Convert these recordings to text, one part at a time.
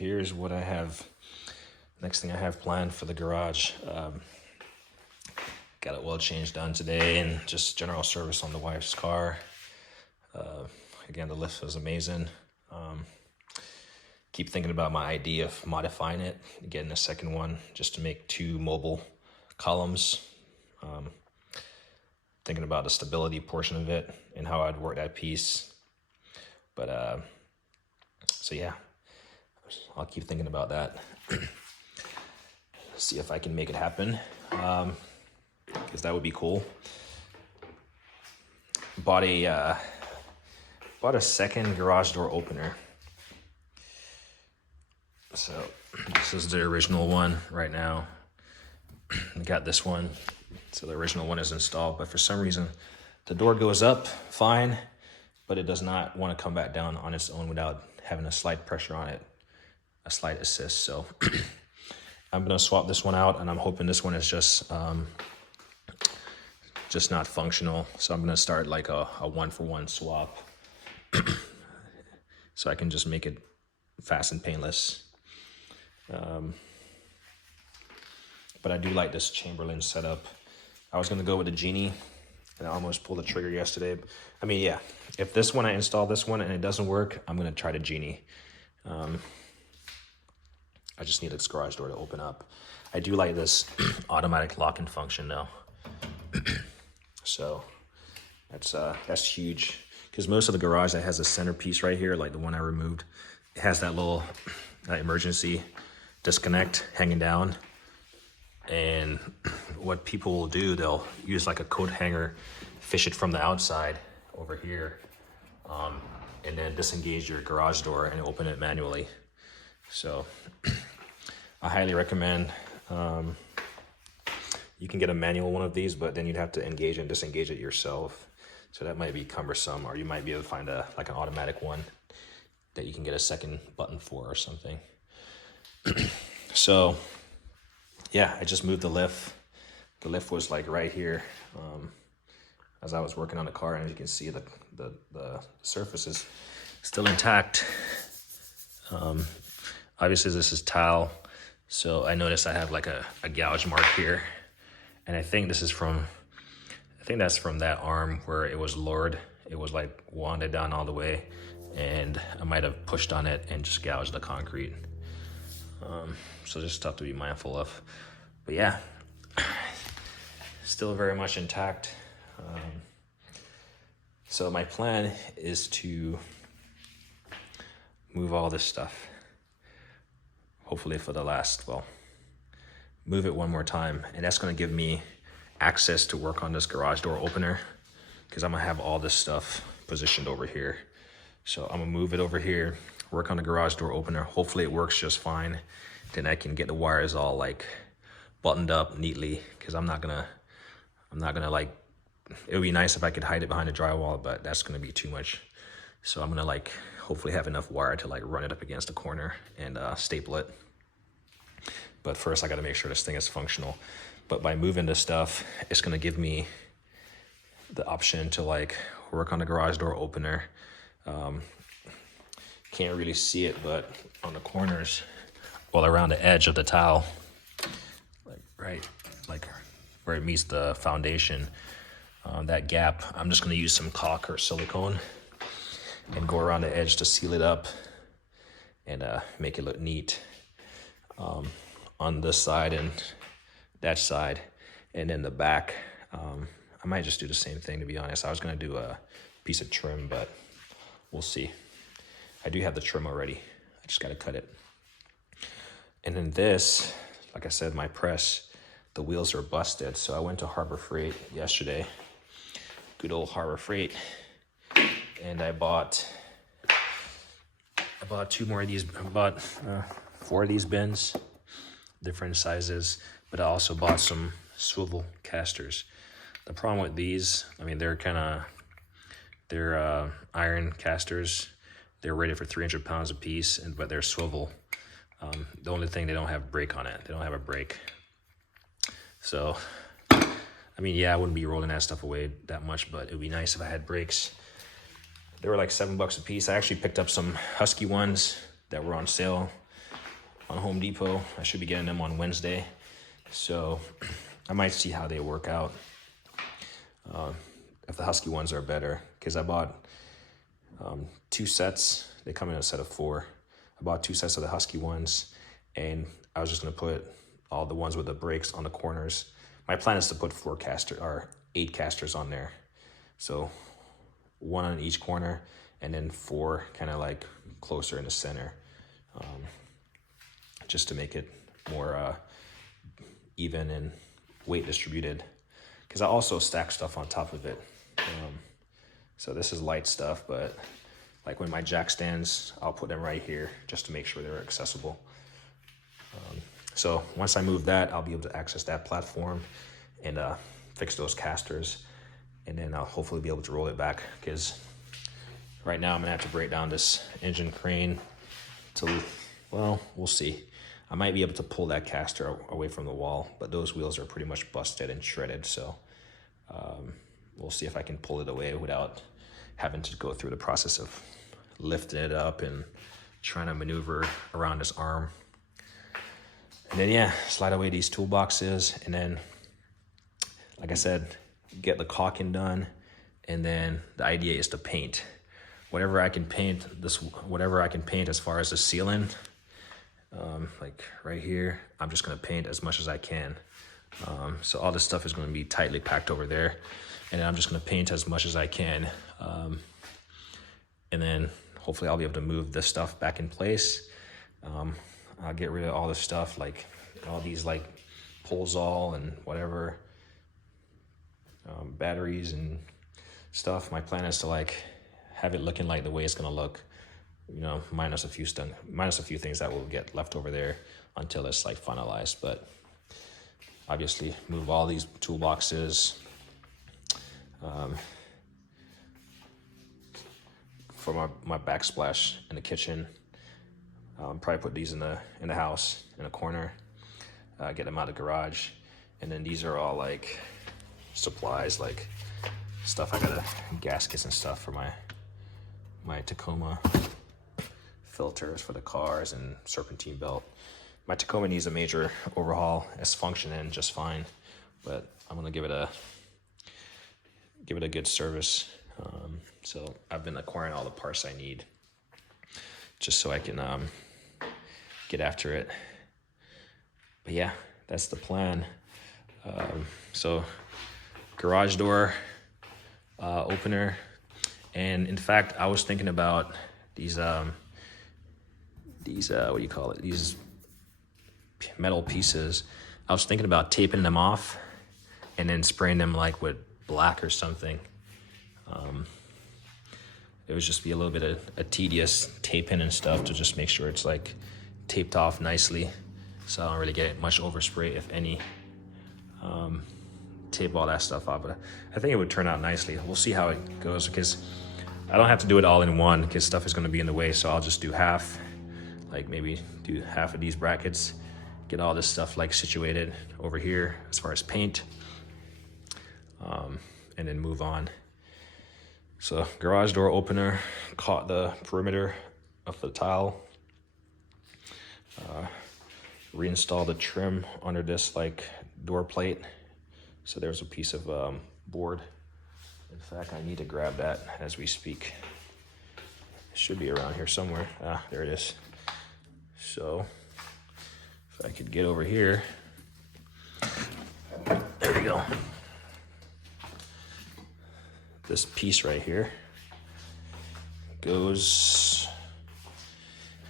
here's what I have. Next thing I have planned for the garage. Got an oil change done today and just general service on the wife's car. Again, the lift was amazing. Keep thinking about my idea of modifying it, getting a second one just to make 2 mobile columns. Thinking about the stability portion of it and how I'd work that piece. But so yeah, I'll keep thinking about that. See if I can make it happen, because that would be cool. Bought a second garage door opener. So this is the original one right now. Got this one. So the original one is installed, but for some reason the door goes up fine, but it does not want to come back down on its own without having a slight pressure on it, a slight assist. So I'm gonna swap this one out, and I'm hoping this one is just not functional. So I'm gonna start like a 1-for-1 swap, so I can just make it fast and painless. But I do like this Chamberlain setup. I was gonna go with the Genie, and I almost pulled the trigger yesterday. I mean, yeah, if this one, I install this one and it doesn't work, I'm gonna try the Genie. I just need this garage door to open up. I do like this automatic locking function though. So that's huge, because most of the garage that has a centerpiece right here, like the one I removed, it has that little emergency disconnect hanging down. And what people will do, they'll use like a coat hanger, fish it from the outside over here, and then disengage your garage door and open it manually. So I highly recommend, you can get a manual one of these, but then you'd have to engage and disengage it yourself. So that might be cumbersome, or you might be able to find like an automatic one that you can get a second button for or something. So yeah, I just moved the lift. The lift was like right here as I was working on the car, and as you can see, the surface is still intact. Obviously this is tile, so I noticed I have like a gouge mark here, and I think that's from that arm where it was lowered. It was like wanded down all the way, and I might have pushed on it and just gouged the concrete. So just stuff to be mindful of. But yeah, still very much intact. So my plan is to move all this stuff, hopefully for the last, move it one more time, and that's going to give me access to work on this garage door opener, because I'm gonna have all this stuff positioned over here. So I'm gonna move it over here, work on the garage door opener. Hopefully it works just fine. Then I can get the wires all like buttoned up neatly, because I'm not gonna like, it would be nice if I could hide it behind the drywall, but that's gonna be too much. So I'm gonna like hopefully have enough wire to like run it up against the corner and staple it. But first I gotta make sure this thing is functional. But by moving this stuff, it's gonna give me the option to like work on the garage door opener. Can't really see it, but on the corners, well, around the edge of the tile, like where it meets the foundation, that gap, I'm just gonna use some caulk or silicone and go around the edge to seal it up and make it look neat on this side and that side. And then the back, I might just do the same thing, to be honest. I was gonna do a piece of trim, but we'll see. I do have the trim already. I just gotta cut it. And then this, like I said, my press, the wheels are busted. So I went to Harbor Freight yesterday, good old Harbor Freight, and I bought 2 more of these. I bought 4 of these bins, different sizes, but I also bought some swivel casters. The problem with these, I mean, they're iron casters. They're rated for 300 pounds a piece, but they're swivel. The only thing, they don't have brake on it. They don't have a brake. So, I mean, yeah, I wouldn't be rolling that stuff away that much, but it would be nice if I had brakes. They were like $7 a piece. I actually picked up some Husky ones that were on sale. on Home Depot. I should be getting them on Wednesday. So I might see how they work out. If the Husky ones are better, because I bought 2 sets. They come in a set of 4. I bought 2 sets of the Husky ones, and I was just gonna put all the ones with the brakes on the corners. My plan is to put 8 casters on there. So 1 on each corner, and then 4 kind of like closer in the center, just to make it more even and weight distributed. Because I also stack stuff on top of it. So this is light stuff, but like when my jack stands, I'll put them right here just to make sure they're accessible. So once I move that, I'll be able to access that platform and fix those casters. And then I'll hopefully be able to roll it back, because right now I'm gonna have to break down this engine crane well, we'll see. I might be able to pull that caster away from the wall, but those wheels are pretty much busted and shredded. So we'll see if I can pull it away without having to go through the process of lifting it up and trying to maneuver around this arm. And then, yeah, slide away these toolboxes. And then, like I said, get the caulking done. And then the idea is to paint. Whatever I can paint as far as the ceiling, like right here, I'm just gonna paint as much as I can. So all this stuff is gonna be tightly packed over there, and then I'm just gonna paint as much as I can. And then hopefully I'll be able to move this stuff back in place. I'll get rid of all this stuff, like all these like Polzol and whatever, batteries and stuff. My plan is to like have it looking like the way it's gonna look, you know, minus a few things that will get left over there until it's like finalized. But obviously move all these toolboxes, for my backsplash in the kitchen. Probably put these in the house in a corner, get them out of the garage. And then these are all like supplies, like stuff I gotta, gaskets and stuff for my Tacoma, filters for the cars, and serpentine belt. My Tacoma needs a major overhaul. It's functioning just fine, but I'm gonna give it a good service. So I've been acquiring all the parts I need just so I can get after it. But yeah, that's the plan. So garage door opener. And in fact, I was thinking about these what do you call it? These metal pieces. I was thinking about taping them off and then spraying them like with black or something. It would just be a little bit of a tedious taping and stuff to just make sure it's like taped off nicely, so I don't really get much overspray, if any. Tape all that stuff off, but I think it would turn out nicely. We'll see how it goes, because I don't have to do it all in one, because stuff is going to be in the way. So I'll just do half, like maybe do half of these brackets, get all this stuff like situated over here as far as paint, and then move on. So garage door opener, caught the perimeter of the tile, reinstall the trim under this like door plate. So there's a piece of board. In fact, I need to grab that as we speak. It should be around here somewhere. Ah, there it is. So if I could get over here, there we go. This piece right here goes,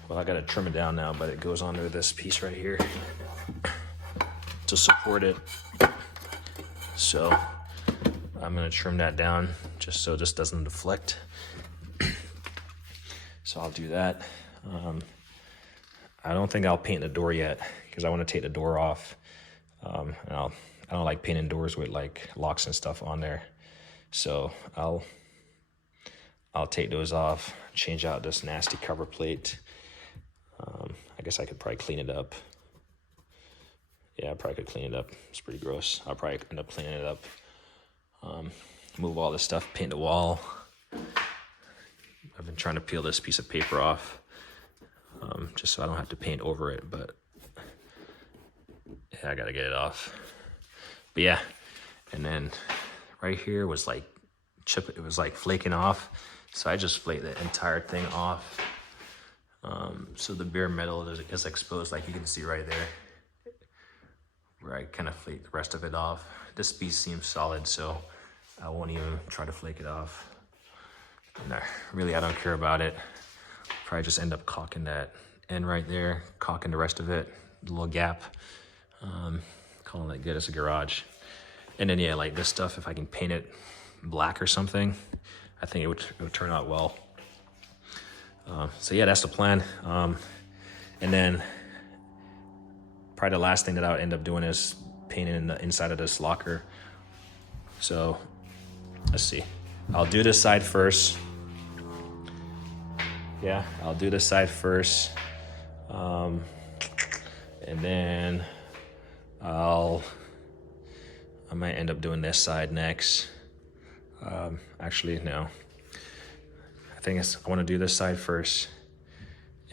well, I gotta trim it down now, but it goes under this piece right here to support it. So I'm gonna trim that down just so this doesn't deflect. So I'll do that. I don't think I'll paint the door yet, because I want to take the door off. And I don't like painting doors with like locks and stuff on there. So I'll take those off, change out this nasty cover plate. I guess I could probably clean it up. Yeah, I probably could clean it up. It's pretty gross. I'll probably end up cleaning it up. Move all this stuff, paint the wall. I've been trying to peel this piece of paper off. just so I don't have to paint over it, but yeah, I gotta get it off. But yeah, and then right here was like it was like flaking off, so I just flaked the entire thing off. So the bare metal is exposed, like you can see right there, where I kind of flake the rest of it off. This piece seems solid, so I won't even try to flake it off. And I don't care about it. Probably just end up caulking that end right there, caulking the rest of it, the little gap, calling it good as a garage. And then yeah, like this stuff, if I can paint it black or something, I think it would turn out well. So yeah, that's the plan. And then probably the last thing that I would end up doing is painting the inside of this locker. So let's see. I'll do this side first. Yeah, I'll do this side first. And then I might end up doing this side next. Actually, no. I think I want to do this side first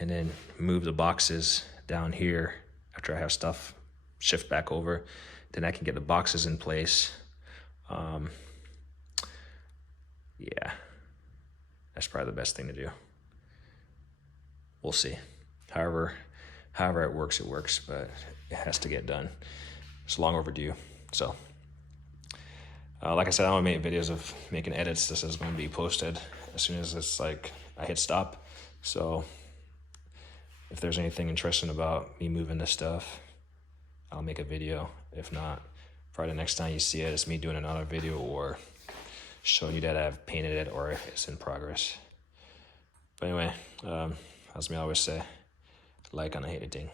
and then move the boxes down here after I have stuff shift back over. Then I can get the boxes in place. Yeah, that's probably the best thing to do. We'll see. However it works, but it has to get done. It's long overdue. So, like I said, I don't make videos of making edits. This is going to be posted as soon as it's like I hit stop. So if there's anything interesting about me moving this stuff, I'll make a video. If not, probably the next time you see it, it's me doing another video or showing you that I've painted it or it's in progress. But anyway, as me always say, like on a hated thing.